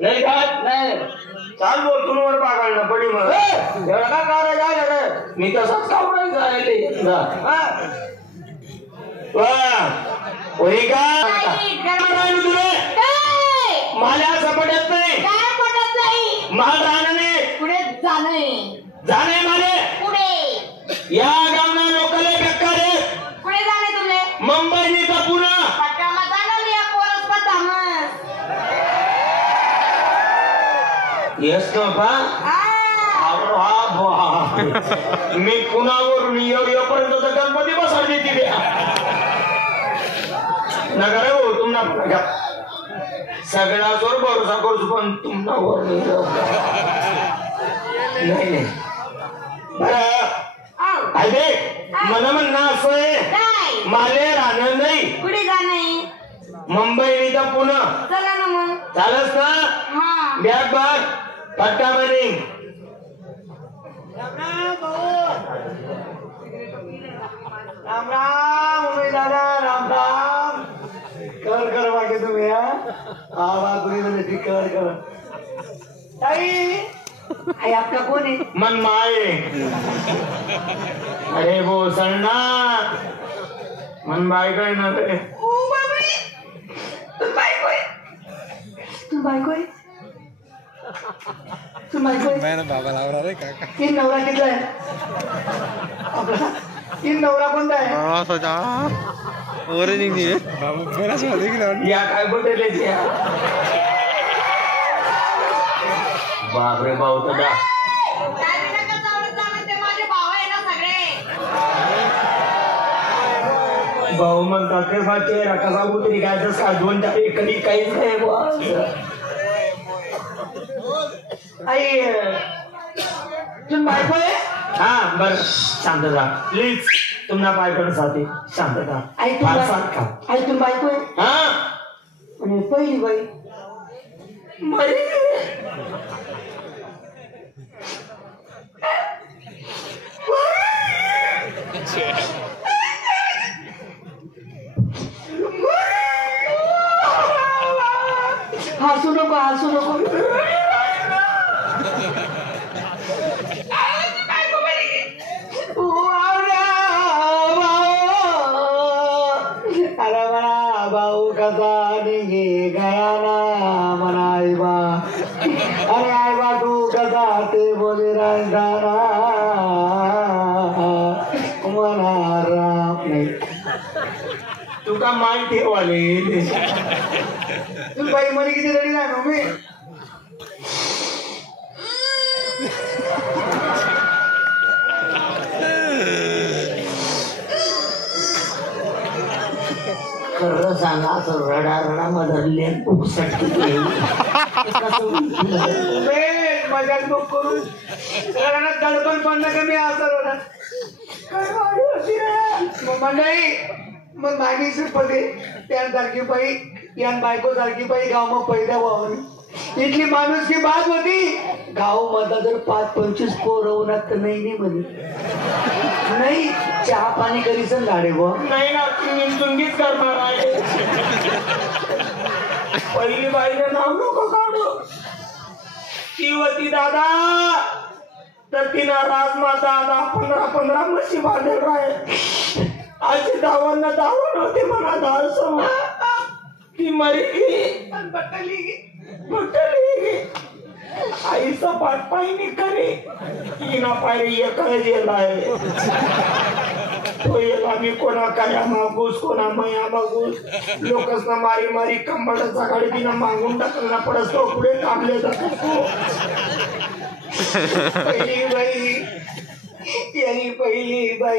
नहीं खात नाही चाल बोल तू वर पागाळणं पडी मग एवढा का करायचं रे मी तसंच कावडायचं आहे होई का मला असं पडत नाही माल राहणे पुढे जाणे जाणे माले पुढे या गावना लोकले बेकार आहे पुढे जाणे तुले मुंबई का पुणे पट्टामा जाणे या पोरस पतामस येस ना पा मी पुण्यावरून येईपर्यंत तर गणपती बसायची तिथे नगर हो तुम्हाला सगळ्यावर भरोसा करू पण तुम्हाला नाही मला म्हणणं असं आहे माले राहणार नाही पुढे जाणे मुंबई का पुणे चला ना मग चालस ना हा बॅग बाग पट्टा मध्ये राम राम उमेश दादा राम राम कर कर बाकी तुम्ही कर कर आई आपका कोण आहे मन माए अरे वो सन्ना मन बाय काय ना रे ओ बाबा तू बायको आहे तू बायको आहे तू बायको आहे मैंने बाबा लावला रे काका तीन नवरा किती आहे आपला तीन नवरा कोणता आहे हां सोचा और नहीं है बाबू मेरा सो देख लो या काय बोलले ते बाप रे भाऊ तर भाऊ म्हणतात ते साचे कसा उतरी काय तर दोन चार कधी काहीच नाही आई तुम बायको आहे हा बर शांत जा प्लीज तुम्हाला बायकोला साथी शांत जा आई तुम बायको आहे हा आणि पहिली बाई मरी हसू नको अरे म्हणा भाऊ कसा निघे गया ना म्हणा आई बा अरे आई बा तू कसा ते बोले रांधाना म्हणा राम नाही तू का मान ठेवाले तू बाई मध्ये किती रडी नाही मम्मी खरं सांगा असं रडा मधरले उपसट मजाक बुक करून दडपण पडणं कमी असं मंडळी मग मागी पदे त्यासारखी बाई या बायको सारखी बाई गाव मग पहिल्या व्हावं इथली माणूस की बात होती गाव मध्ये जर 5-25 पोरवणार तर नाही म्हणे नाही चहा पाणी करीसन गाडे गो नाही ना तुम्हीच करणार आहे पहिली बाईचं नाव नको काढू ती होती दादा तर तिला राजमाता 15 म्हशी बांधेल राहे आजी दावांना दावण होते मला दाल ती मरी गेली बटली आईचा पाठ पाहिनी करे की ना पाहिजे एकच येलाय तो येला मी कोणा काया मागूस कोणा मया मागूस लोकसना मारी कंबळाचा गाडी तिनं मागून टाकला पडस तो पुढे कामले जातो पहिली बाई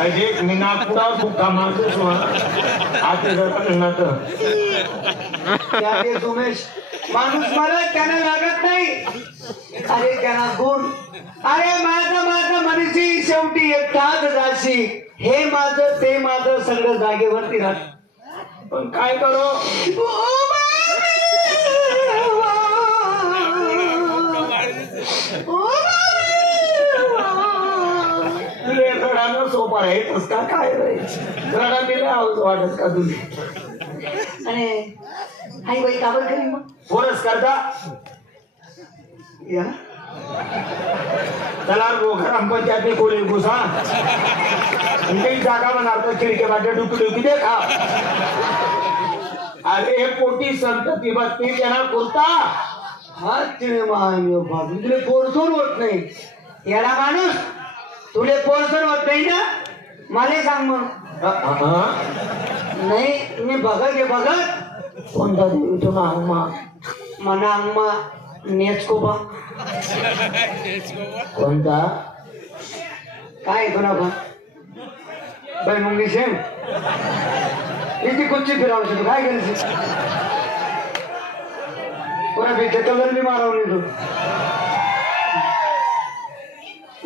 अरे मी नागपुरा भुक्का मारतो आता जर ना तर उमेश माणूस मला त्यांना लागत नाही अरे त्यांना गुण अरे माझं मनीषी शेवटी एकटाच जाशी हे माझं ते माझं सगळं जागेवरती राहत पण काय करो सोपा आहे तस का काय रडा दिला वाटत का तुम्ही आणि आई बाई काबर करी मग कोणच करता या चला ग्रामपंचायत में कोणी घुसा काही जागा म्हणणार तर खिडके वाटे डुकी देखा अरे हे पोटी संतती बसती त्यांना कोणता हा तिने बाजू तुले पोरसोर होत नाही याला माणूस तुले पोरसोर होत नाही ना मला सांग मग नाही मी बघत कोणता देवी तुला अंगमा मना अंगमा नेचकोबा कोणता काय तुला पण बाई मुंगी सेम इथे कुठची फिरावं शकतो काय करायचं पुन्हा बेटे कलर मी मारवली तू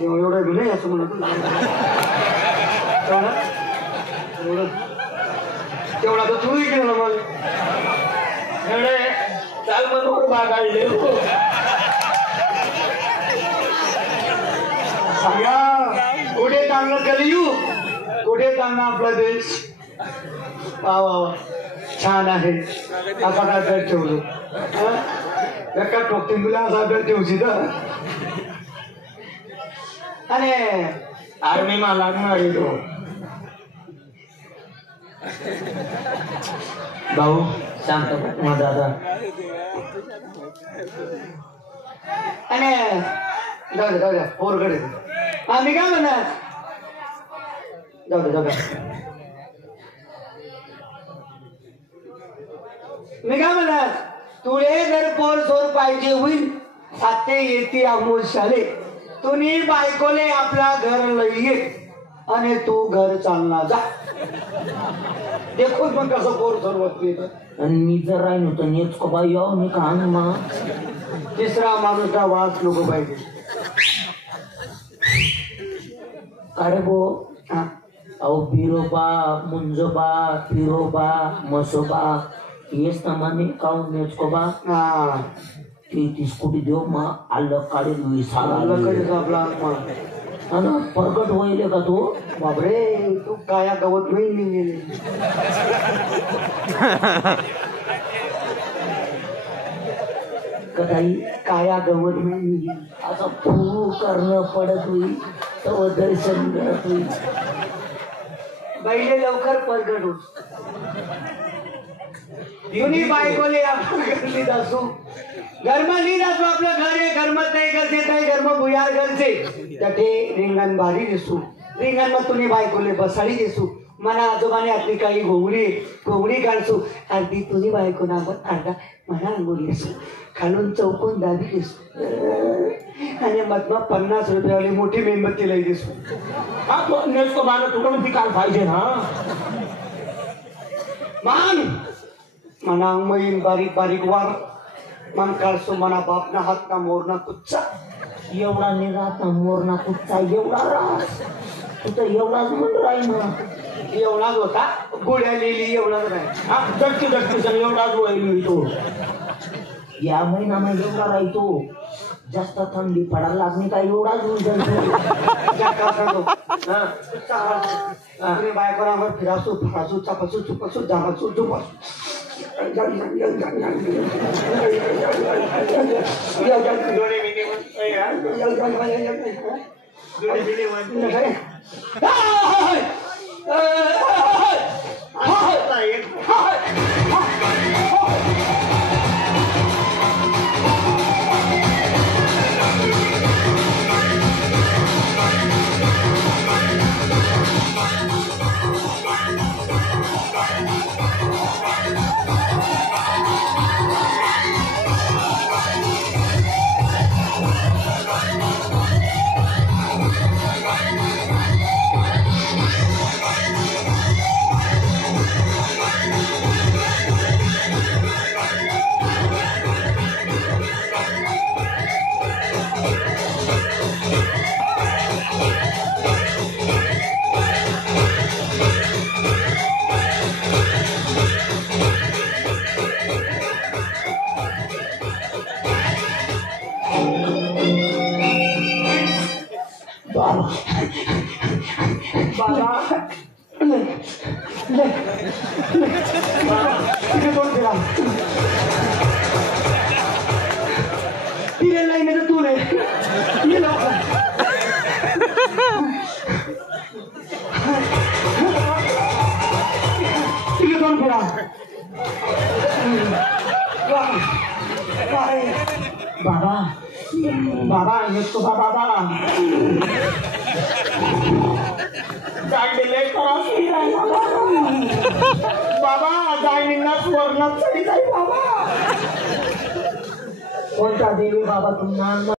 एवढं गुन्हे असं म्हणत तेवढा तर तूही केलं मला चाल मनोहर बागायले सांगा कुठे चांगलं कलियू कुठे चांगला आपला देश वा वा वा छान आहे असा काय बेड ठेवलो एका टोकतीन तुला असा बेड ठेवशी तर आणि आर्मी मा लागणार तो भाऊ शांत माझा दादा आणि जाऊ द्या पोरकडे आम्ही काय म्हणत जाऊ द्या मी काय म्हणत तुले जर पोर सोर पाहिजे होईल आते येते आमोशाले तुम्ही बायकोले आपला घर लई ये आणि तू घर चालना जा देखो मग कसं पोर सोर होत आणि मी जर राहीन होतं नेच को बाई याव मी का मा तिसरा माणूसचा वास नको पाहिजे काढे बो हा अहो बिरोबा मुंजोबा पिरोबा मसोबा येस ना माने काऊन नेच को बा हा ती स्कूटी देव मा आलं काढेल विसाला कधीच आपला आणि प्रगट होईल का तू बापरे तू काया गवत नाही मी गेले कदाई काया गवत नाही असं फू करणं पडत होईल तर दर्शन मिळत होईल पहिले लवकर प्रगट हो तुम्ही बायकोले आपण घरली असू घरमा लीद असू आपलं घर आहे घरमत नाही करते नाही घरम भुयार घरचे त्याते रिंगण बारी दिसू रिंगण मग तुम्ही बायकोले बसाडी दिसू मना आजोबाने आपली काही घोंगडी काढसू अर्धी तुझी बायको नागत अर्धा मना अंगोली असू खालून चौकून दाबी दिसू आणि मग 50 रुपयावाली मोठी मेणबत्ती लई दिसू हा तो नेसको बाला तुला ती काल पाहिजे ना मान मना अंगमयीन बारीक बारीक वार मन काढसो मना बापना हातना मोरना कुच्चा एवढा निघाता मोरणा कुठचा एवढा रास तू तर एवढाच म्हण राही ना एवढाच होता गोळ्या लिहिली एवढाच नाही हा दटकी सर एवढाच होईल मी तो या महिन्यामध्ये एवढा राहतो जास्त थंडी पडायला लागली का एवढाच बायकोरावर फिरासू फरासू चापासू चुपासू जामासू झुपासू ठीक दोन फिरा बाबा बाबा येतो बाबा जाणलेले बाबा जाणींना स्वर्णात चढी जाई बाबा कोणता देवी बाबा तुम्हाला